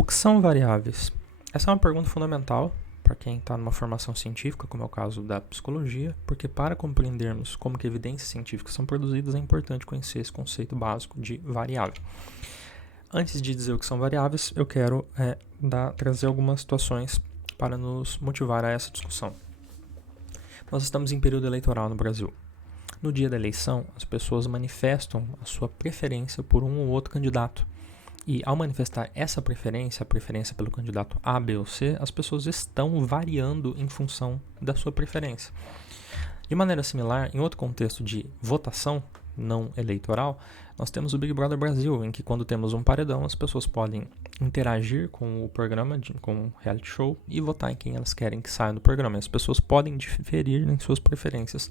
O que são variáveis? Essa é uma pergunta fundamental para quem está numa formação científica, como é o caso da psicologia, porque para compreendermos como que evidências científicas são produzidas, é importante conhecer esse conceito básico de variável. Antes de dizer o que são variáveis, eu quero trazer algumas situações para nos motivar a essa discussão. Nós estamos em período eleitoral no Brasil. No dia da eleição, as pessoas manifestam a sua preferência por um ou outro candidato. E ao manifestar essa preferência, a preferência pelo candidato A, B ou C, as pessoas estão variando em função da sua preferência. De maneira similar, em outro contexto de votação não eleitoral, nós temos o Big Brother Brasil, em que quando temos um paredão, as pessoas podem interagir com o programa, com o reality show, e votar em quem elas querem que saia do programa. As pessoas podem diferir em suas preferências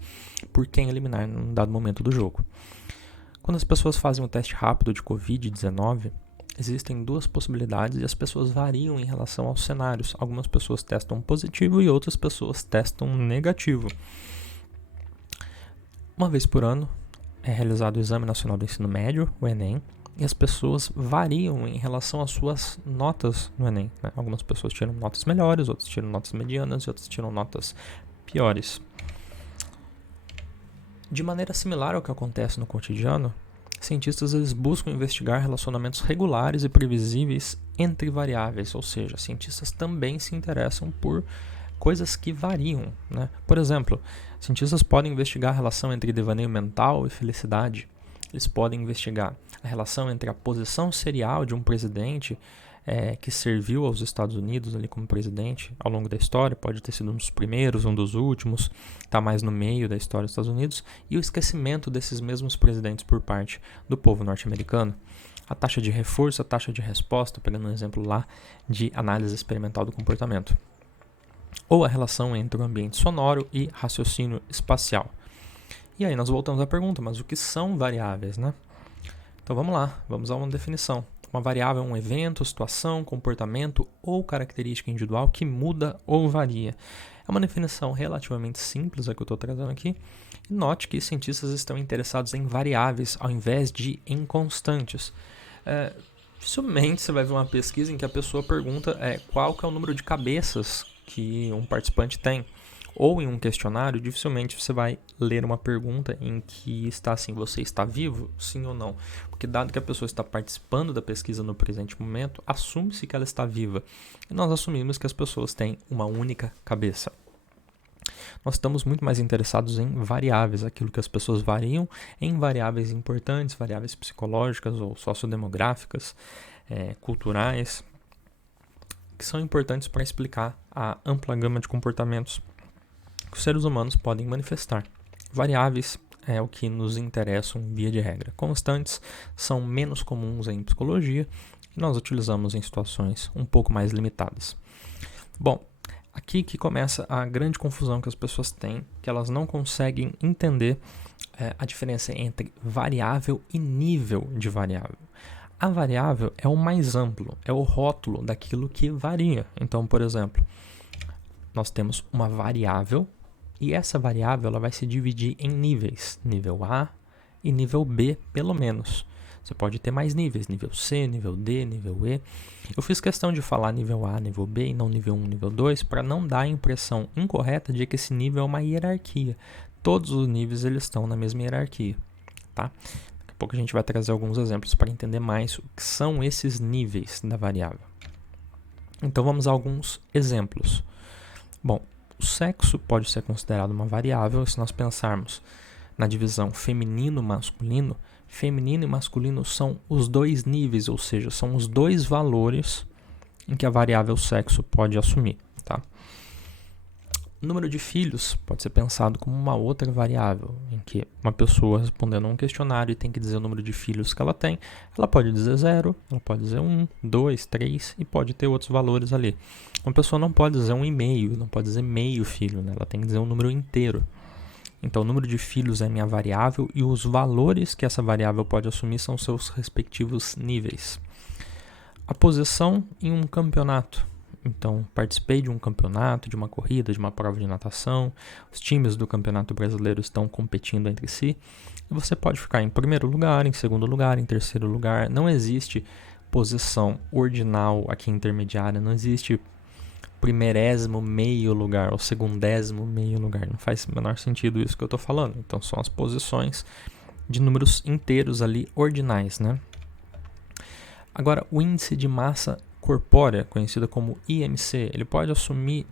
por quem eliminar num dado momento do jogo. Quando as pessoas fazem um teste rápido de Covid-19, existem duas possibilidades e as pessoas variam em relação aos cenários. Algumas pessoas testam positivo e outras pessoas testam negativo. Uma vez por ano é realizado o Exame Nacional do Ensino Médio, o Enem, e as pessoas variam em relação às suas notas no Enem. Né? Algumas pessoas tiram notas melhores, outras tiram notas medianas e outras tiram notas piores. De maneira similar ao que acontece no cotidiano, cientistas eles buscam investigar relacionamentos regulares e previsíveis entre variáveis, ou seja, cientistas também se interessam por coisas que variam. Né? Por exemplo, cientistas podem investigar a relação entre devaneio mental e felicidade. Eles podem investigar a relação entre a posição serial de um presidente que serviu aos Estados Unidos ali como presidente ao longo da história, pode ter sido um dos primeiros, um dos últimos, está mais no meio da história dos Estados Unidos, e o esquecimento desses mesmos presidentes por parte do povo norte-americano. A taxa de reforço, a taxa de resposta, pegando um exemplo lá de análise experimental do comportamento. Ou a relação entre o ambiente sonoro e raciocínio espacial. E aí nós voltamos à pergunta, mas o que são variáveis, né? Então vamos lá, vamos a uma definição. Uma variável é um evento, situação, comportamento ou característica individual que muda ou varia. É uma definição relativamente simples a que eu estou trazendo aqui. E note que cientistas estão interessados em variáveis ao invés de em constantes. Dificilmente você vai ver uma pesquisa em que a pessoa pergunta qual que é o número de cabeças que um participante tem. Ou em um questionário, dificilmente você vai ler uma pergunta em que está assim, você está vivo? Sim ou não? Porque dado que a pessoa está participando da pesquisa no presente momento, assume-se que ela está viva. E nós assumimos que as pessoas têm uma única cabeça. Nós estamos muito mais interessados em variáveis, aquilo que as pessoas variam em variáveis importantes, variáveis psicológicas ou sociodemográficas, culturais, que são importantes para explicar a ampla gama de comportamentos que os seres humanos podem manifestar. Variáveis é o que nos interessam via de regra. Constantes são menos comuns em psicologia e nós utilizamos em situações um pouco mais limitadas. Bom, aqui que começa a grande confusão que as pessoas têm, que elas não conseguem entender a diferença entre variável e nível de variável. A variável é o mais amplo, é o rótulo daquilo que varia. Então, por exemplo, nós temos uma variável e essa variável ela vai se dividir em níveis, nível A e nível B, pelo menos. Você pode ter mais níveis, nível C, nível D, nível E. Eu fiz questão de falar nível A, nível B e não nível 1, nível 2, para não dar a impressão incorreta de que esse nível é uma hierarquia. Todos os níveis eles estão na mesma hierarquia. Tá? Daqui a pouco a gente vai trazer alguns exemplos para entender mais o que são esses níveis da variável. Então vamos a alguns exemplos. Bom, o sexo pode ser considerado uma variável se nós pensarmos na divisão feminino-masculino. Feminino e masculino são os dois níveis, ou seja, são os dois valores em que a variável sexo pode assumir. Tá? O número de filhos pode ser pensado como uma outra variável, em que uma pessoa respondendo a um questionário e tem que dizer o número de filhos que ela tem, ela pode dizer 0, ela pode dizer 1, 2, 3 e pode ter outros valores ali. Uma pessoa não pode dizer 1,5, não pode dizer meio filho, né? Ela tem que dizer um número inteiro. Então o número de filhos é minha variável e os valores que essa variável pode assumir são seus respectivos níveis. A posição em um campeonato. Então, participei de um campeonato, de uma corrida, de uma prova de natação. Os times do Campeonato Brasileiro estão competindo entre si. E você pode ficar em primeiro lugar, em segundo lugar, em terceiro lugar. Não existe posição ordinal aqui intermediária, não existe primeiresimo meio lugar ou segundésimo meio lugar, não faz o menor sentido isso que eu estou falando. Então são as posições de números inteiros ali ordinais, né? Agora, o índice de massa corpórea, conhecido como IMC, ele pode assumir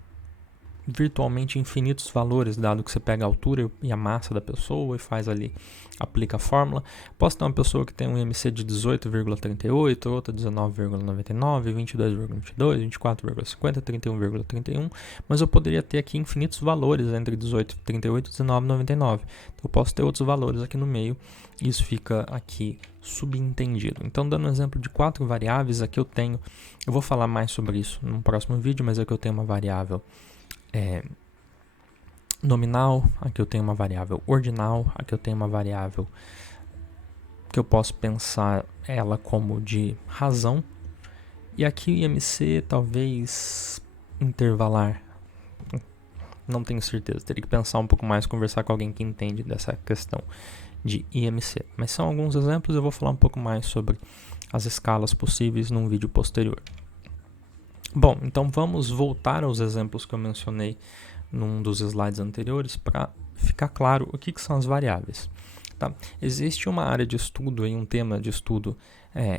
virtualmente infinitos valores, dado que você pega a altura e a massa da pessoa e faz ali, aplica a fórmula. Posso ter uma pessoa que tem um IMC de 18,38, outra 19,99, 22,22, 24,50, 31,31, mas eu poderia ter aqui infinitos valores entre 18,38 e 19,99. Então eu posso ter outros valores aqui no meio e isso fica aqui subentendido. Então, dando um exemplo de 4 variáveis, aqui eu vou falar mais sobre isso no próximo vídeo, mas aqui eu tenho uma variável nominal, aqui eu tenho uma variável ordinal, aqui eu tenho uma variável que eu posso pensar ela como de razão, e aqui o IMC talvez intervalar, não tenho certeza, teria que pensar um pouco mais, conversar com alguém que entende dessa questão de IMC, mas são alguns exemplos, eu vou falar um pouco mais sobre as escalas possíveis num vídeo posterior. Bom, então vamos voltar aos exemplos que eu mencionei num dos slides anteriores para ficar claro o que são as variáveis. Tá? Existe uma área de estudo, um tema de estudo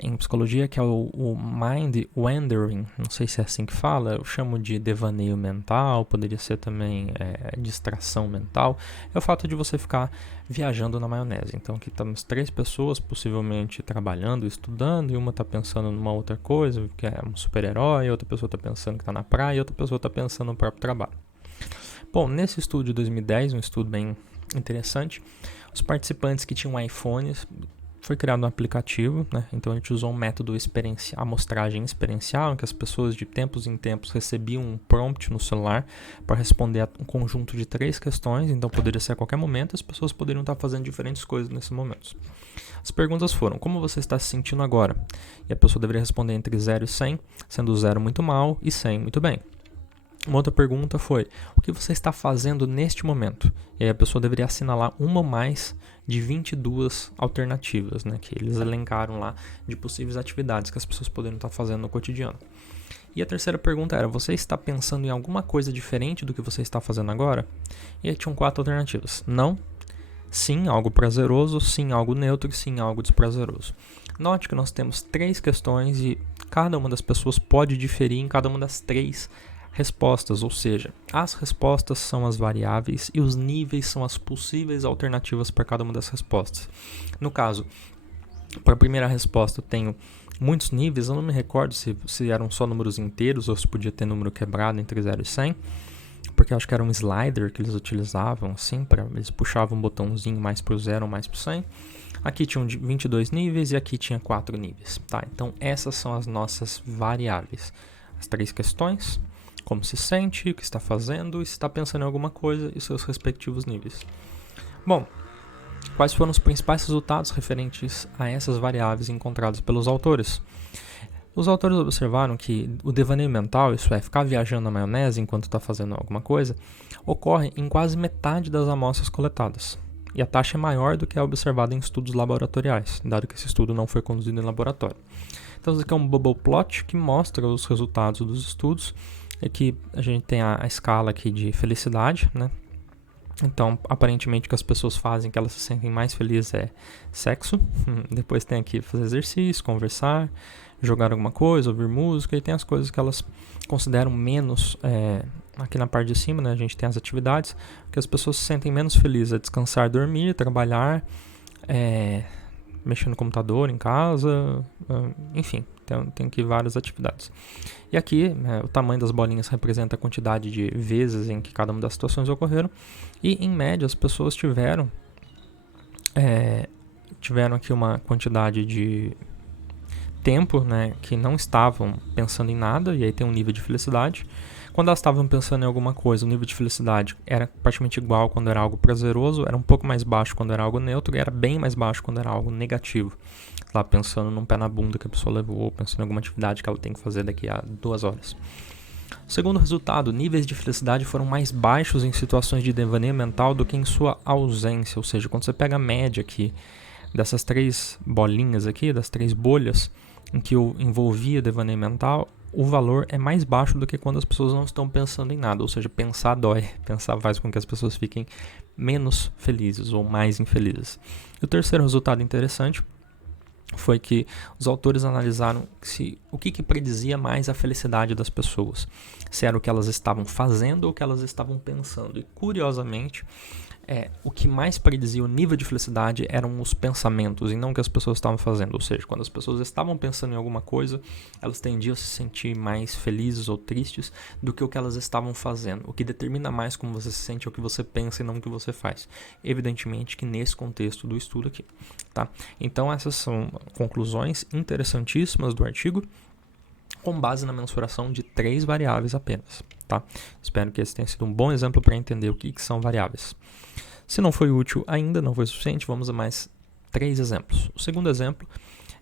em psicologia que é o mind wandering, não sei se é assim que fala, eu chamo de devaneio mental, poderia ser também distração mental, é o fato de você ficar viajando na maionese. Então aqui estamos 3 pessoas possivelmente trabalhando, estudando, e uma está pensando numa outra coisa, que é um super-herói, outra pessoa está pensando que está na praia, e outra pessoa está pensando no próprio trabalho. Bom, nesse estudo de 2010, um estudo bem interessante, os participantes que tinham iPhones, foi criado um aplicativo, né? Então a gente usou um método amostragem experiencial, em que as pessoas de tempos em tempos recebiam um prompt no celular para responder a um conjunto de 3 questões, então poderia ser a qualquer momento, as pessoas poderiam estar fazendo diferentes coisas nesses momentos. As perguntas foram: como você está se sentindo agora? E a pessoa deveria responder entre 0 e 100, sendo 0 muito mal e 100 muito bem. Uma outra pergunta foi: o que você está fazendo neste momento? E aí a pessoa deveria assinalar uma ou mais de 22 alternativas, né, que eles elencaram lá de possíveis atividades que as pessoas poderiam estar fazendo no cotidiano. E a terceira pergunta era: você está pensando em alguma coisa diferente do que você está fazendo agora? E aí tinham 4 alternativas: não, sim, algo prazeroso, sim, algo neutro e sim, algo desprazeroso. Note que nós temos 3 questões e cada uma das pessoas pode diferir em cada uma das 3 respostas, ou seja, as respostas são as variáveis e os níveis são as possíveis alternativas para cada uma das respostas. No caso, para a primeira resposta eu tenho muitos níveis, eu não me recordo se eram só números inteiros ou se podia ter número quebrado entre 0 e 100, porque eu acho que era um slider que eles utilizavam, assim, eles puxavam um botãozinho mais para o 0 ou mais para o 100. Aqui tinham 22 níveis e aqui tinha 4 níveis. Tá? Então essas são as nossas variáveis. As 3 questões: como se sente, o que está fazendo, e se está pensando em alguma coisa e seus respectivos níveis. Bom, quais foram os principais resultados referentes a essas variáveis encontrados pelos autores? Os autores observaram que o devaneio mental, isso é, ficar viajando na maionese enquanto está fazendo alguma coisa, ocorre em quase metade das amostras coletadas. E a taxa é maior do que é observada em estudos laboratoriais, dado que esse estudo não foi conduzido em laboratório. Então, isso aqui é um bubble plot que mostra os resultados dos estudos. Aqui a gente tem a escala aqui de felicidade, né? Então, aparentemente o que as pessoas fazem, que elas se sentem mais felizes, é sexo. Depois tem aqui fazer exercício, conversar, jogar alguma coisa, ouvir música. E tem as coisas que elas consideram menos, aqui na parte de cima, né? A gente tem as atividades que as pessoas se sentem menos felizes: é descansar, dormir, trabalhar, mexer no computador em casa, enfim. Tem aqui várias atividades. E aqui, o tamanho das bolinhas representa a quantidade de vezes em que cada uma das situações ocorreram. E, em média, as pessoas tiveram aqui uma quantidade de tempo, né, que não estavam pensando em nada, e aí tem um nível de felicidade. Quando elas estavam pensando em alguma coisa, o nível de felicidade era praticamente igual quando era algo prazeroso, era um pouco mais baixo quando era algo neutro, e era bem mais baixo quando era algo negativo. Lá pensando num pé na bunda que a pessoa levou, pensando em alguma atividade que ela tem que fazer daqui a 2 horas. Segundo resultado, níveis de felicidade foram mais baixos em situações de devaneio mental do que em sua ausência, ou seja, quando você pega a média aqui dessas 3 bolinhas aqui, das 3 bolhas, em que eu envolvia devaneio mental, o valor é mais baixo do que quando as pessoas não estão pensando em nada, ou seja, pensar dói, pensar faz com que as pessoas fiquem menos felizes ou mais infelizes. E o terceiro resultado interessante foi que os autores analisaram o que predizia mais a felicidade das pessoas, se era o que elas estavam fazendo ou o que elas estavam pensando. E curiosamente, o que mais predizia o nível de felicidade eram os pensamentos e não o que as pessoas estavam fazendo. Ou seja, quando as pessoas estavam pensando em alguma coisa, elas tendiam a se sentir mais felizes ou tristes do que o que elas estavam fazendo. O que determina mais como você se sente é o que você pensa e não o que você faz. Evidentemente que nesse contexto do estudo aqui. Tá? Então essas são conclusões interessantíssimas do artigo, com base na mensuração de 3 variáveis apenas. Tá? Espero que esse tenha sido um bom exemplo para entender o que são variáveis. Se não foi útil ainda, não foi suficiente, vamos a mais 3 exemplos. O segundo exemplo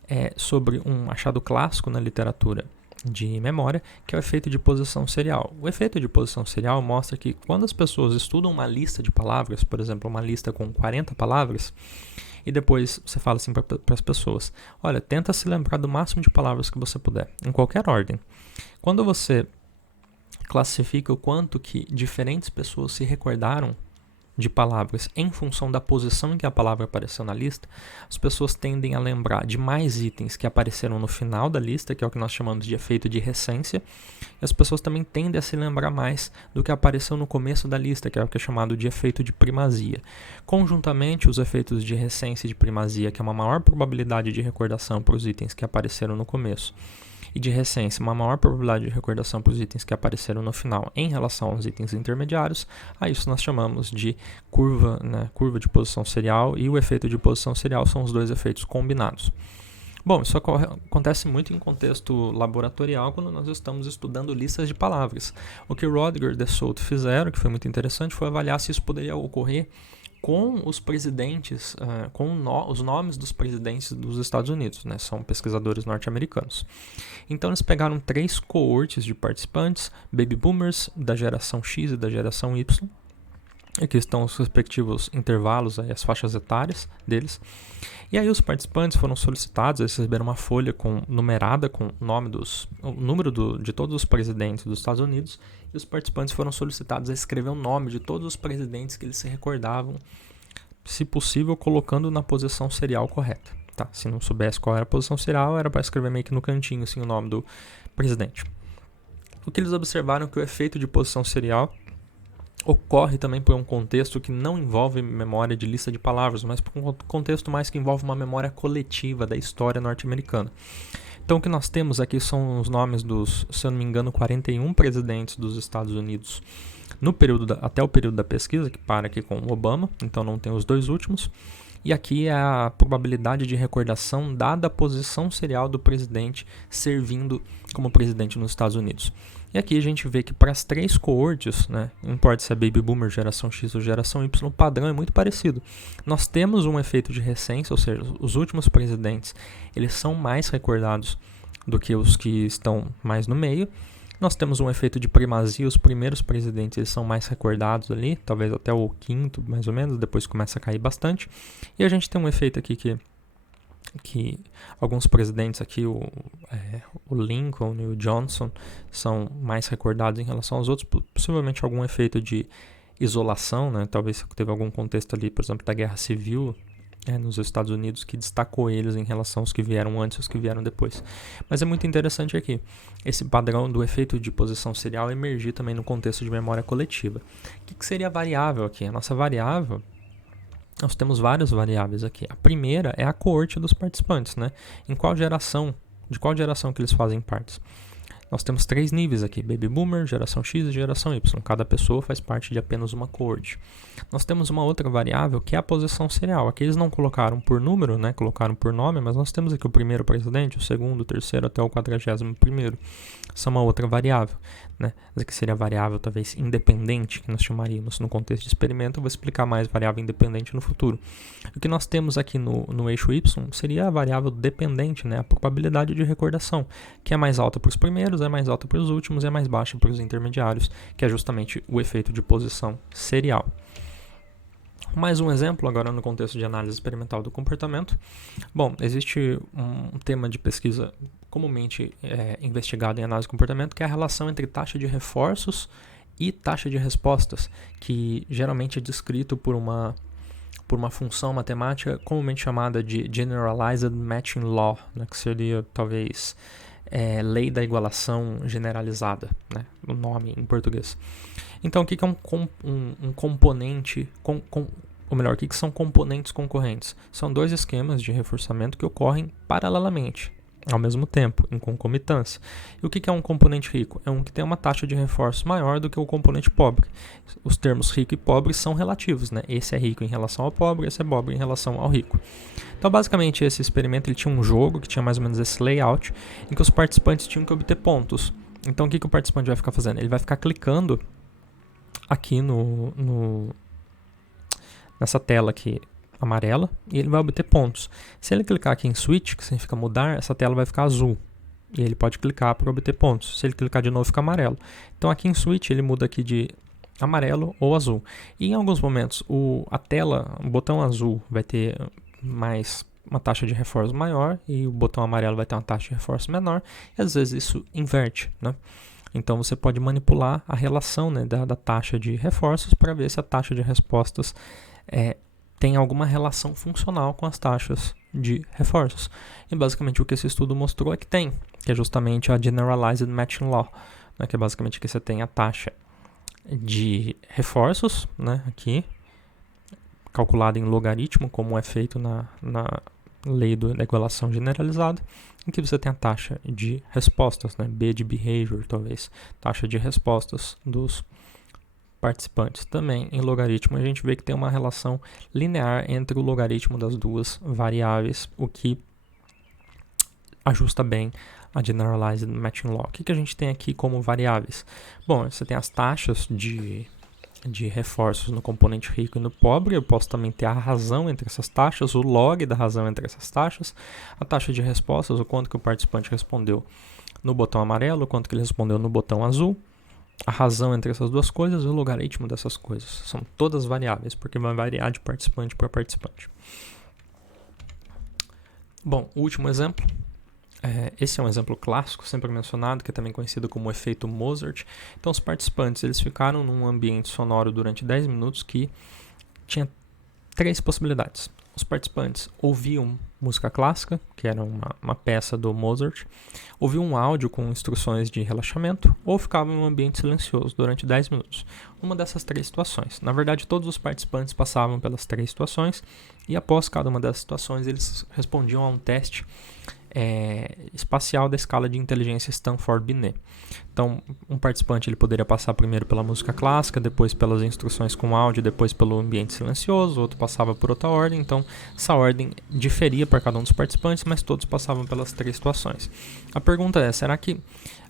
é sobre um achado clássico na literatura de memória, que é o efeito de posição serial. O efeito de posição serial mostra que quando as pessoas estudam uma lista de palavras, por exemplo, uma lista com 40 palavras, e depois você fala assim para as pessoas, olha, tenta se lembrar do máximo de palavras que você puder, em qualquer ordem. Quando você classifica o quanto que diferentes pessoas se recordaram de palavras em função da posição em que a palavra apareceu na lista, as pessoas tendem a lembrar de mais itens que apareceram no final da lista, que é o que nós chamamos de efeito de recência, e as pessoas também tendem a se lembrar mais do que apareceu no começo da lista, que é o que é chamado de efeito de primazia. Conjuntamente, os efeitos de recência e de primazia, que é uma maior probabilidade de recordação para os itens que apareceram no começo, e de recência, uma maior probabilidade de recordação para os itens que apareceram no final em relação aos itens intermediários, a isso nós chamamos de curva, curva de posição serial, e o efeito de posição serial são os dois efeitos combinados. Bom, isso acontece muito em contexto laboratorial quando nós estamos estudando listas de palavras. O que Rodger e de Soto fizeram, que foi muito interessante, foi avaliar se isso poderia ocorrer com os presidentes, os nomes dos presidentes dos Estados Unidos, são pesquisadores norte-americanos. Então eles pegaram 3 coortes de participantes, baby boomers da geração X e da geração Y. Aqui estão os respectivos intervalos, as faixas etárias deles. E aí os participantes foram solicitados, eles receberam uma folha numerada com o número de todos os presidentes dos Estados Unidos, e os participantes foram solicitados a escrever o nome de todos os presidentes que eles se recordavam, se possível colocando na posição serial correta. Tá? Se não soubesse qual era a posição serial, era para escrever meio que no cantinho assim, o nome do presidente. O que eles observaram é que o efeito de posição serial ocorre também por um contexto que não envolve memória de lista de palavras, mas por um contexto mais que envolve uma memória coletiva da história norte-americana. Então o que nós temos aqui são os nomes dos, se eu não me engano, 41 presidentes dos Estados Unidos até o período da pesquisa, que para aqui com o Obama, então não tem os 2 últimos. E aqui é a probabilidade de recordação dada a posição serial do presidente servindo como presidente nos Estados Unidos. E aqui a gente vê que para as 3 coortes, não importa se é Baby Boomer, geração X ou geração Y, o padrão é muito parecido. Nós temos um efeito de recência, ou seja, os últimos presidentes eles são mais recordados do que os que estão mais no meio. Nós temos um efeito de primazia, os primeiros presidentes eles são mais recordados ali, talvez até o 5º mais ou menos, depois começa a cair bastante. E a gente tem um efeito aqui que alguns presidentes aqui, o Lincoln e o Johnson, são mais recordados em relação aos outros, possivelmente algum efeito de isolação, talvez teve algum contexto ali, por exemplo, da Guerra Civil nos Estados Unidos que destacou eles em relação aos que vieram antes e os que vieram depois. Mas é muito interessante aqui esse padrão do efeito de posição serial emergir também no contexto de memória coletiva. O que seria a variável aqui? A nossa variável, nós temos várias variáveis aqui. A primeira é a coorte dos participantes, de qual geração que eles fazem parte. Nós temos 3 níveis aqui, Baby Boomer, geração X e geração Y. Cada pessoa faz parte de apenas uma coorte. Nós temos uma outra variável que é a posição serial. Aqui eles não colocaram por número, colocaram por nome, mas nós temos aqui o primeiro presidente, o segundo, o terceiro até o 41º. Essa é uma outra variável. Essa aqui seria a variável talvez independente, que nós chamaríamos no contexto de experimento. Eu vou explicar mais variável independente no futuro. O que nós temos aqui no eixo Y seria a variável dependente, a probabilidade de recordação, que é mais alta para os primeiros, é mais alta para os últimos e é mais baixa para os intermediários, que é justamente o efeito de posição serial. Mais um exemplo, agora no contexto de análise experimental do comportamento. Bom, existe um tema de pesquisa comumente investigado em análise do comportamento, que é a relação entre taxa de reforços e taxa de respostas, que geralmente é descrito por uma função matemática comumente chamada de Generalized Matching Law, né, que seria talvez lei da igualação generalizada, né, o nome em português. Então, o que é um componente, ou melhor, o que são componentes concorrentes? São dois esquemas de reforçamento que ocorrem paralelamente, ao mesmo tempo, em concomitância. E o que é um componente rico? É um que tem uma taxa de reforço maior do que o componente pobre. Os termos rico e pobre são relativos, né? Esse é rico em relação ao pobre, esse é pobre em relação ao rico. Então, basicamente, esse experimento ele tinha um jogo que tinha mais ou menos esse layout, em que os participantes tinham que obter pontos. Então, o que o participante vai ficar fazendo? Ele vai ficar clicando aqui nessa tela aqui amarela e ele vai obter pontos. Se ele clicar aqui em switch, que significa mudar, essa tela vai ficar azul e ele pode clicar para obter pontos. Se ele clicar de novo, fica amarelo. Então aqui em switch ele muda aqui de amarelo ou azul. E em alguns momentos o botão azul vai ter uma taxa de reforço maior e o botão amarelo vai ter uma taxa de reforço menor, e às vezes isso inverte, né? Então você pode manipular a relação, né, da taxa de reforços para ver se a taxa de respostas tem alguma relação funcional com as taxas de reforços. E basicamente o que esse estudo mostrou é que tem, que é justamente a Generalized Matching Law, né, que é basicamente que você tem a taxa de reforços, né, aqui, calculada em logaritmo, como é feito na lei da igualação generalizada, em que você tem a taxa de respostas, né, B de behavior, talvez, taxa de respostas dos participantes. Também em logaritmo a gente vê que tem uma relação linear entre o logaritmo das duas variáveis, o que ajusta bem a Generalized Matching Law. O que a gente tem aqui como variáveis? Bom, você tem as taxas de reforços no componente rico e no pobre. Eu posso também ter a razão entre essas taxas, o log da razão entre essas taxas, a taxa de respostas, o quanto que o participante respondeu no botão amarelo, o quanto que ele respondeu no botão azul, a razão entre essas duas coisas e o logaritmo dessas coisas. São todas variáveis, porque vai variar de participante para participante. Bom, o último exemplo. Esse é um exemplo clássico, sempre mencionado, que é também conhecido como efeito Mozart. Então, os participantes eles ficaram num ambiente sonoro durante 10 minutos que tinha 3 possibilidades. Os participantes ouviam música clássica, que era uma peça do Mozart, ouviam um áudio com instruções de relaxamento, ou ficavam em um ambiente silencioso durante 10 minutos. Uma dessas 3 situações. Na verdade, todos os participantes passavam pelas 3 situações, e após cada uma dessas situações, eles respondiam a um teste espacial da escala de inteligência Stanford-Binet. Então, um participante ele poderia passar primeiro pela música clássica, depois pelas instruções com áudio, depois pelo ambiente silencioso, outro passava por outra ordem. Então, essa ordem diferia para cada um dos participantes, mas todos passavam pelas 3 situações. A pergunta é, será que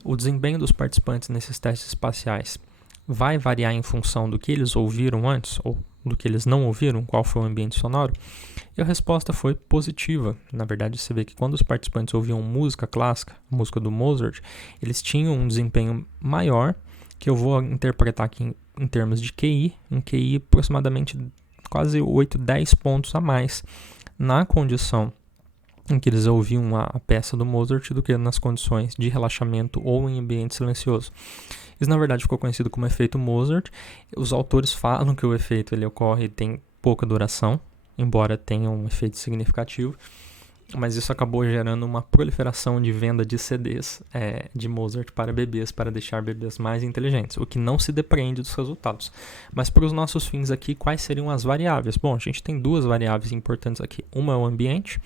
o desempenho dos participantes nesses testes espaciais vai variar em função do que eles ouviram antes, ou do que eles não ouviram, qual foi o ambiente sonoro? E a resposta foi positiva. Na verdade, você vê que quando os participantes ouviam música clássica, música do Mozart, eles tinham um desempenho maior, que eu vou interpretar aqui em termos de QI, um QI aproximadamente quase 8, 10 pontos a mais na condição em que eles ouviam a peça do Mozart do que nas condições de relaxamento ou em ambiente silencioso. Isso, na verdade, ficou conhecido como efeito Mozart. Os autores falam que o efeito ele ocorre e tem pouca duração, embora tenha um efeito significativo, mas isso acabou gerando uma proliferação de venda de CDs de Mozart para bebês, para deixar bebês mais inteligentes, o que não se depreende dos resultados. Mas para os nossos fins aqui, quais seriam as variáveis? Bom, a gente tem 2 variáveis importantes aqui. Uma é o ambiente,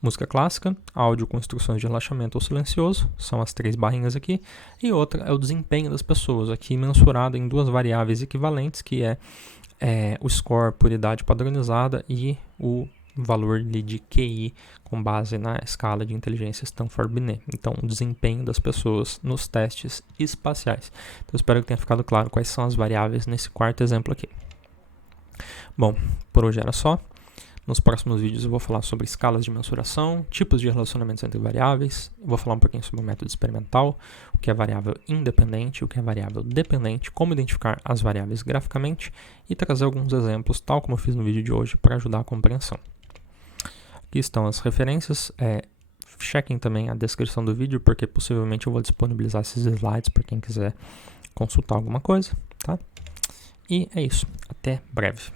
música clássica, áudio com instruções de relaxamento ou silencioso, são as 3 barrinhas aqui, e outra é o desempenho das pessoas, aqui mensurado em 2 variáveis equivalentes, que é o score por idade padronizada e o valor de QI com base na escala de inteligência Stanford-Binet. Então, o desempenho das pessoas nos testes espaciais. Então, espero que tenha ficado claro quais são as variáveis nesse 4º exemplo aqui. Bom, por hoje era só. Nos próximos vídeos eu vou falar sobre escalas de mensuração, tipos de relacionamentos entre variáveis, vou falar um pouquinho sobre o método experimental, o que é variável independente, o que é variável dependente, como identificar as variáveis graficamente e trazer alguns exemplos, tal como eu fiz no vídeo de hoje, para ajudar a compreensão. Aqui estão as referências, chequem também a descrição do vídeo, porque possivelmente eu vou disponibilizar esses slides para quem quiser consultar alguma coisa, tá? E é isso, até breve.